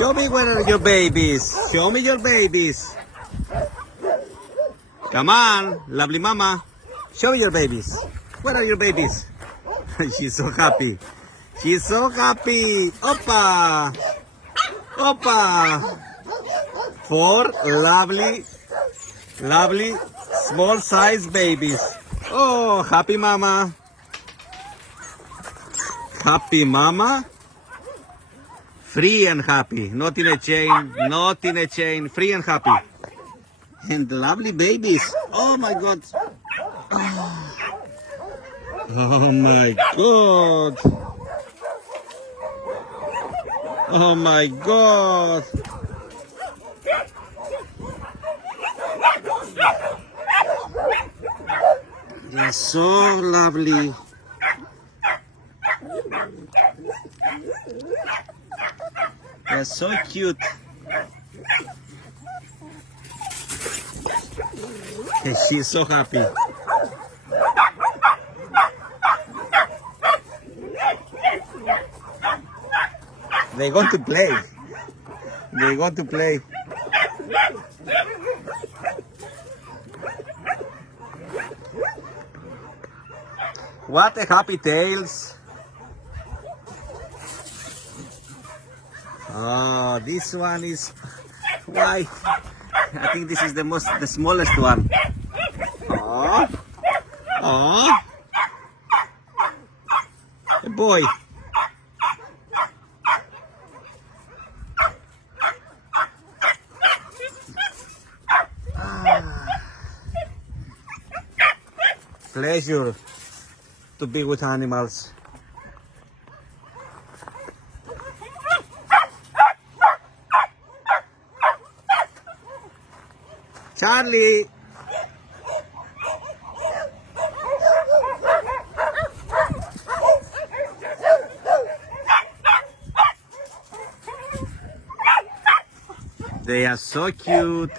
Show me where are your babies. Show me your babies. Come on, lovely mama. Show me your babies. Where are your babies? She's so happy. She's so happy. Opa. Opa. Four lovely small size babies. Oh, happy mama. Happy mama. Free and happy. Not in a chain. Not in a chain. Free and happy. And lovely babies. Oh my God. Oh my God. Oh my God. They're so lovely. They're so cute. And she's so happy. They want to play. They want to play. What a happy tails. Oh, this one is white. I think this is the smallest one. Oh, oh, a boy. Pleasure to be with animals. Charlie. They are so cute.